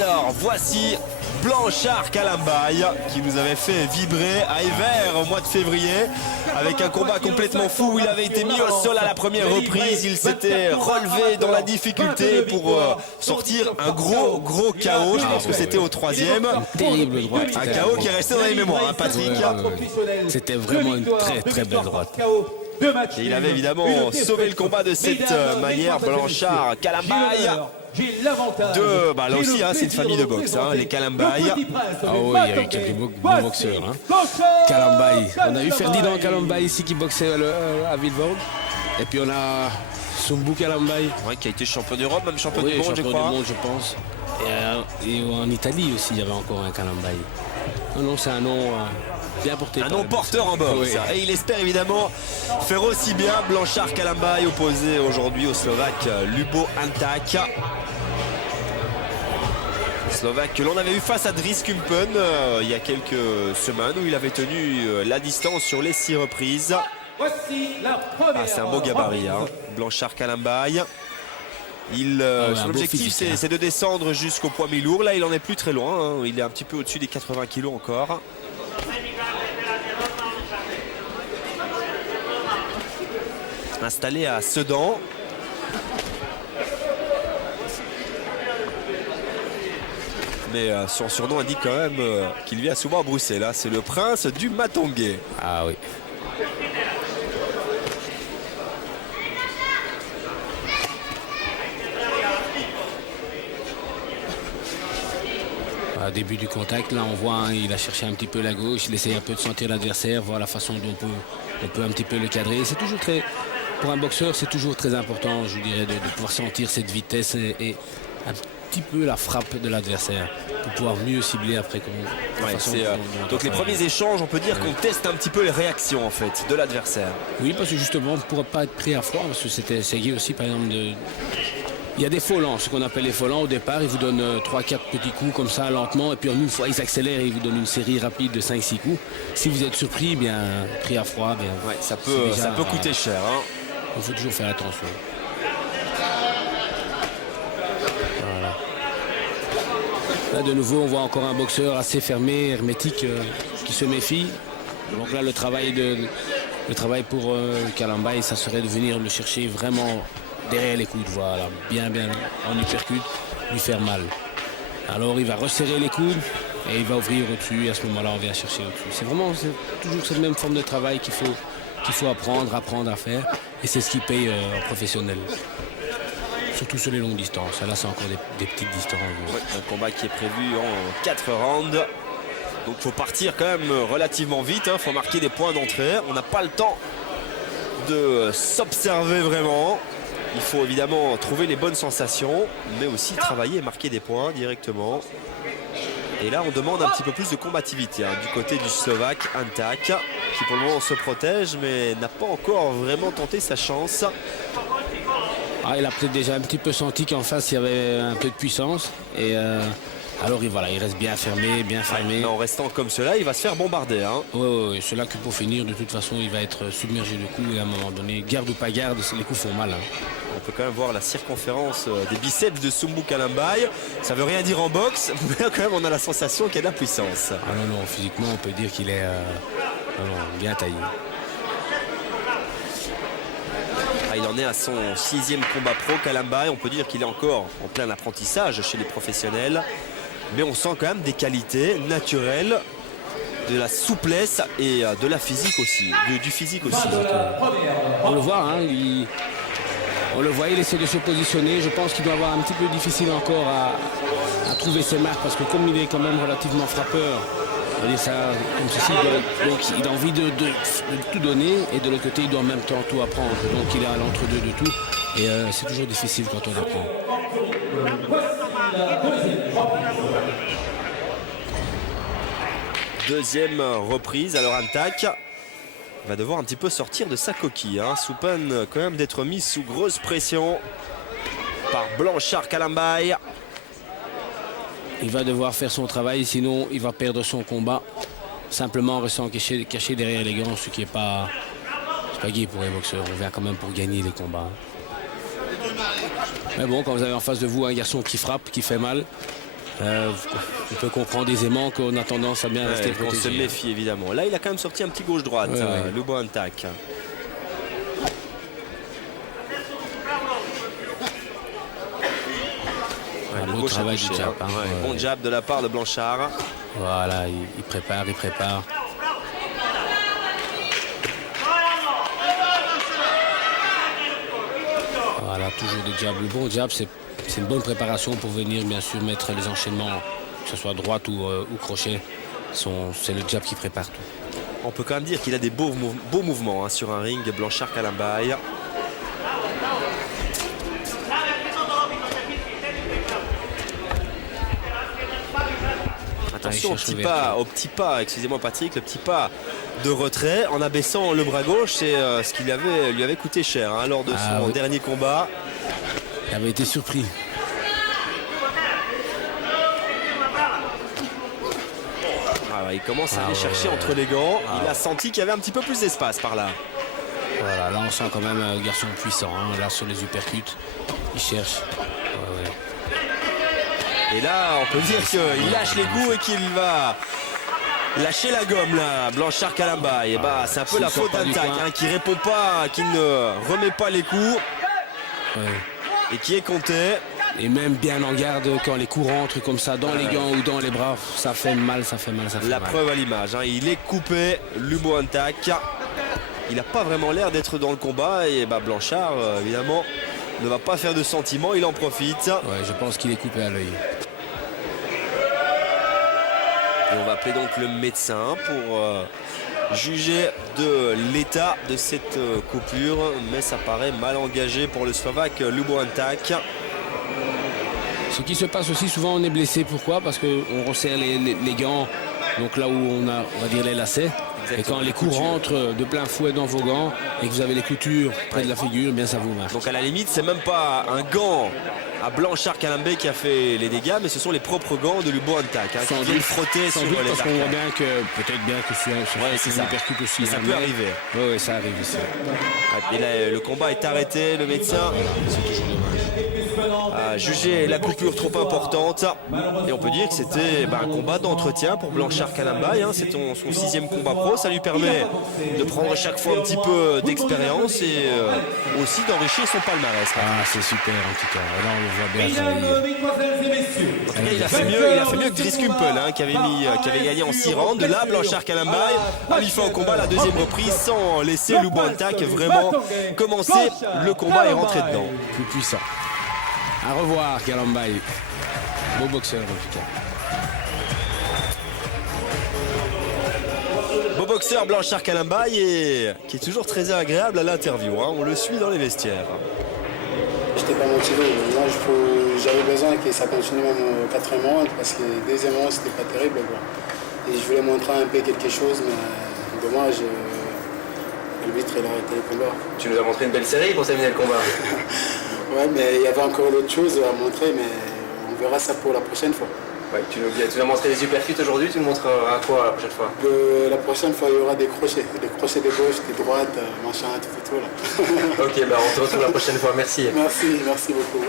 Alors voici Blanchard Kalambay qui nous avait fait vibrer à Evere au mois de février avec un combat complètement fou où il avait été mis au sol à la première reprise. Il s'était relevé dans la difficulté pour sortir un gros KO. Je pense que c'était au troisième. Terrible droite. Un KO qui est resté dans les mémoires, hein, Patrick. C'était vraiment une très belle droite. Et il avait évidemment sauvé le combat de cette manière. Blanchard Kalambay. Là aussi, hein, c'est une famille de boxe, hein, les Kalambay. Ah oui, il y a eu quelques bons boxeurs. Hein. Kalambay. On a eu Ferdinand Kalambay ici qui boxait à Villevoorde. Et puis on a Sumbu Kalambay. Ouais, qui a été champion d'Europe, même champion du monde, champion je crois. du monde, je pense. Et en Italie aussi, il y avait encore un Kalambay. Non, c'est un nom bien porté. Un nom porteur en boxe. Oui. Et il espère évidemment faire aussi bien. Blanchard Kalambay opposé aujourd'hui au Slovaque Lubo Antak. Slovaque que l'on avait eu face à Dries Kumpen il y a quelques semaines où il avait tenu la distance sur les 6 reprises. C'est un beau gabarit, hein. Blanchard Kalambay. Son objectif c'est de descendre jusqu'au poids mi-lourd. Là il en est plus très loin, hein. Il est un petit peu au-dessus des 80 kg encore. Installé à Sedan. Mais son surnom indique quand même qu'il vit souvent à Bruxelles. Hein. C'est le prince du Matongué. Ah oui. Au début du contact, là on voit, hein, il a cherché un petit peu la gauche, il essaye un peu de sentir l'adversaire, voir la façon dont on peut un petit peu le cadrer. C'est toujours pour un boxeur, c'est toujours très important, je dirais, de pouvoir sentir cette vitesse et un petit peu la frappe de l'adversaire pour pouvoir mieux cibler après. Donc les premiers échanges, on peut dire qu'on teste un petit peu les réactions en fait de l'adversaire. Oui, parce que justement, on ne pourra pas être pris à froid, parce que c'était essayé aussi par exemple de... Il y a des follants, ce qu'on appelle les follants. Au départ, ils vous donnent 3-4 petits coups comme ça, lentement. Et puis une fois, ils accélèrent et ils vous donnent une série rapide de 5-6 coups. Si vous êtes surpris, bien pris à froid, bien, ouais, ça peut coûter cher. Hein. Il faut toujours faire attention. Voilà. Là, de nouveau, on voit encore un boxeur assez fermé, hermétique, qui se méfie. Donc là, le travail pour Kalambay, ça serait de venir le chercher vraiment derrière les coudes, voilà, bien en uppercut, lui faire mal. Alors il va resserrer les coudes et il va ouvrir au-dessus et à ce moment-là on vient chercher au-dessus. C'est toujours cette même forme de travail qu'il faut apprendre à faire et c'est ce qui paye en professionnel. Surtout sur les longues distances. Là c'est encore des petites distances. Ouais, un combat qui est prévu en 4 rounds. Donc il faut partir quand même relativement vite, il faut marquer des points d'entrée. On n'a pas le temps de s'observer vraiment. Il faut évidemment trouver les bonnes sensations, mais aussi travailler et marquer des points directement. Et là, on demande un petit peu plus de combativité du côté du Slovaque Antak, qui pour le moment se protège, mais n'a pas encore vraiment tenté sa chance. Il a peut-être déjà un petit peu senti qu'en face, il y avait un peu de puissance. Et alors, il reste bien fermé, Mais en restant comme cela, il va se faire bombarder. Hein. Oui, c'est là que pour finir, de toute façon, il va être submergé de coups. Et à un moment donné, garde ou pas garde, les coups font mal. Hein. On peut quand même voir la circonférence des biceps de Sumbu Kalambay. Ça veut rien dire en boxe, mais quand même, on a la sensation qu'il y a de la puissance. Ah non, physiquement, on peut dire qu'il est bien taillé. Il en est à son 6e combat pro, Kalambay. On peut dire qu'il est encore en plein apprentissage chez les professionnels. Mais on sent quand même des qualités naturelles, de la souplesse et de la physique aussi, du physique aussi. On le voit, hein, il essaie de se positionner. Je pense qu'il doit avoir un petit peu difficile encore à trouver ses marques parce que comme il est quand même relativement frappeur, il a envie de tout donner et de l'autre côté il doit en même temps tout apprendre. Donc il est à l'entre-deux de tout et c'est toujours difficile quand on apprend. Deuxième reprise, alors Antak va devoir un petit peu sortir de sa coquille, sous peine quand même d'être mis sous grosse pression par Blanchard Kalambay. Il va devoir faire son travail, sinon il va perdre son combat simplement en restant caché derrière les gants, ce qui n'est pas gai pour les boxeurs. On vient quand même pour gagner les combats. Mais bon, quand vous avez en face de vous un garçon qui frappe, qui fait mal, On peut comprendre aisément qu'on a tendance à bien rester On se protégé. méfie évidemment. Là, il a quand même sorti un petit gauche-droite, Luboantak. Le beau travail du jab. Hein. Bon jab de la part de Blanchard. Voilà, il prépare. Voilà, toujours des jabs. Le bon jab, c'est une bonne préparation pour venir, bien sûr, mettre les enchaînements, que ce soit droite ou crochet. C'est le jab qui prépare tout. On peut quand même dire qu'il a des beaux mouvements hein, sur un ring, Blanchard Kalambaye. Attention au petit pas, excusez-moi Patrick, le petit pas de retrait en abaissant le bras gauche, c'est ce qui lui avait coûté cher hein, lors de son dernier combat. Il avait été surpris. Il commence à aller chercher entre les gants. Il a senti qu'il y avait un petit peu plus d'espace par là. Voilà, là on sent quand même un garçon puissant. Hein. Là sur les uppercuts, il cherche. Et là, on peut dire qu'il lâche les coups et qu'il va lâcher la gomme là, Blanchard Kalambaye. Et bah, c'est un peu la faute d'Antak hein, qui répond pas, qui ne remet pas les coups et qui est compté. Et même bien en garde quand les coups rentrent comme ça dans les gants ou dans les bras, ça fait mal. La preuve à l'image, hein, il est coupé, Luboantak. Il n'a pas vraiment l'air d'être dans le combat et bah, Blanchard, évidemment, ne va pas faire de sentiment, il en profite. Ouais, je pense qu'il est coupé à l'œil. Et on va appeler donc le médecin pour juger de l'état de cette coupure. Mais ça paraît mal engagé pour le Slovaque Luboantak. Ce qui se passe aussi, souvent on est blessé. Pourquoi? Parce qu'on resserre les gants, donc là où on va dire les lacets. Exactement. Et quand les coups rentrent de plein fouet dans vos gants et que vous avez les coutures près de la figure, bien ça vous marque. Donc à la limite, c'est même pas un gant à Blanchard Kalambaye qui a fait les dégâts, mais ce sont les propres gants de Luboantak hein, qui viennent frotter sur les arcades. Parce qu'on voit bien que peut-être bien que c'est ça percute aussi. Ça peut arriver. Oui, ça arrive ici. Et là, le combat est arrêté, le médecin a jugé la coupure trop importante. Et on peut dire que c'était un combat d'entretien pour Blanchard Kalambaye. Hein. C'est son 6e combat pro. Ça lui permet de prendre chaque fois un petit peu d'expérience et aussi d'enrichir son palmarès. Ah, c'est super en tout cas. Là, on le voit bien. En tout cas, il a fait mieux que Dries Kumpel hein, qui avait gagné en 6 rounds. Là, Blanchard Kalambaye a mis fin au combat à la 2e reprise sans laisser Luboantak vraiment commencer le combat et rentrer dedans. Plus puissant. À revoir Kalambaye. Beau boxeur en tout cas. Beau boxeur Blanchard Kalambaye et qui est toujours très agréable à l'interview. Hein. On le suit dans les vestiaires. J'étais pas motivé. Moi, j'avais besoin que ça continue même au 4e round parce que les 2e round c'était pas terrible. Quoi. Et je voulais montrer un peu quelque chose, mais dommage. L'arbitre il a arrêté le combat. Tu nous as montré une belle série pour terminer le combat. Ouais, mais il y avait encore d'autres choses à montrer, mais on verra ça pour la prochaine fois. Ouais, tu nous as montré les uppercuts aujourd'hui, tu nous montreras quoi la prochaine fois? La prochaine fois, il y aura des crochets de gauche, des droites, machin, tout là. Ok, on te retrouve la prochaine fois, merci. Merci beaucoup.